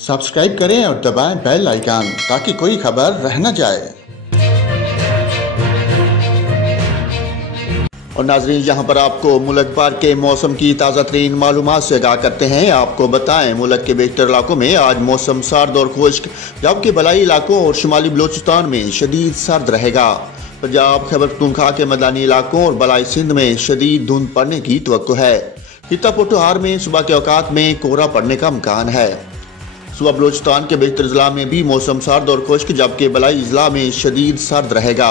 Subscribe करें और दबाएं बेल आइकन ताकि कोई खबर रह न जाए। और नाजरीन, यहाँ पर आपको मुल्क भर के मौसम की ताज़ा तरीन मालूमात से आगाह करते हैं। आपको बताएं, मुल्क के बेशतर इलाकों में आज मौसम सर्द और खुश्क, जबकि बलाई इलाकों और शुमाली बलोचिस्तान में शदीद सर्द रहेगा। पंजाब, खैबर पख्तूनख्वा के मैदानी इलाकों और बलाई सिंध में शदीद धुंध पड़ने की तवक्को है। खित्ता पोठोहार में सुबह के औकात में कोहरा पड़ने का इम्कान है। सुबह बलोचिस्तान के बेशतर जिला में भी मौसम सर्द और खुश्क, जबकि बलाई जिला में शदीद सर्द रहेगा।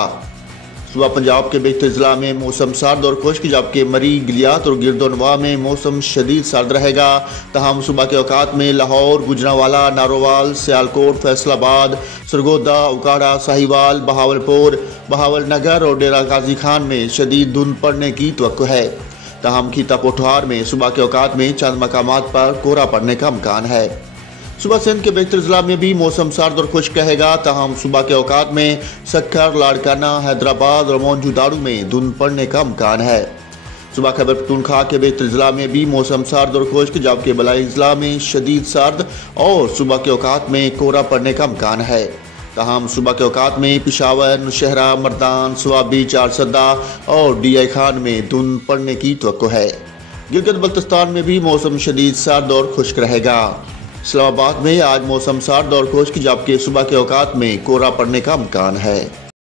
सुबह पंजाब के बेशतर जिला में मौसम सर्द और खुश्क, जबकि मरी, गिलियात और गिरदोनवा में मौसम शदीद सर्द रहेगा। तहम सुबह के औकात में लाहौर, गुजरांवाला, नारोवाल, सियालकोट, फैसलाबाद, सरगोदा, उकाड़ा, साहिवाल, बहावलपुर, बहावलनगर और डेरा गाजी खान में शदीद धुंध पड़ने की तवक्को है। तहम खित्ता पोठोहार में सुबह के औकात में चंद मकामात पर कोहरा पड़ने का इम्कान है। सुबह सिंध के बेशतर जिला में भी मौसम सर्द और खुश्क रहेगा। तहम सुबह के औकात में सक्खर, लाड़काना, हैदराबाद और मौजूदारू में धुंध पड़ने का इम्कान है। सुबह खैबर पख्तूनख्वा के बेशतर जिला में भी मौसम सर्द और खुश्क, जबकि बलाई जिला में शदीद सर्द और सुबह के औकात में कोहरा पड़ने का इम्कान है। तहम सुबह के औकात में पिशावर, नौशहरा, मर्दान, स्वाबी, चारसदा और डीआई खान में धुंध पड़ने की तवक्को है। गिलगित बल्तिस्तान में भी मौसम शदीद सर्द और खुश्क रहेगा। इस्लामाबाद में आज मौसम सर्द और खुश्क, जबकि सुबह के औकात में कोहरा पड़ने का इम्कान है।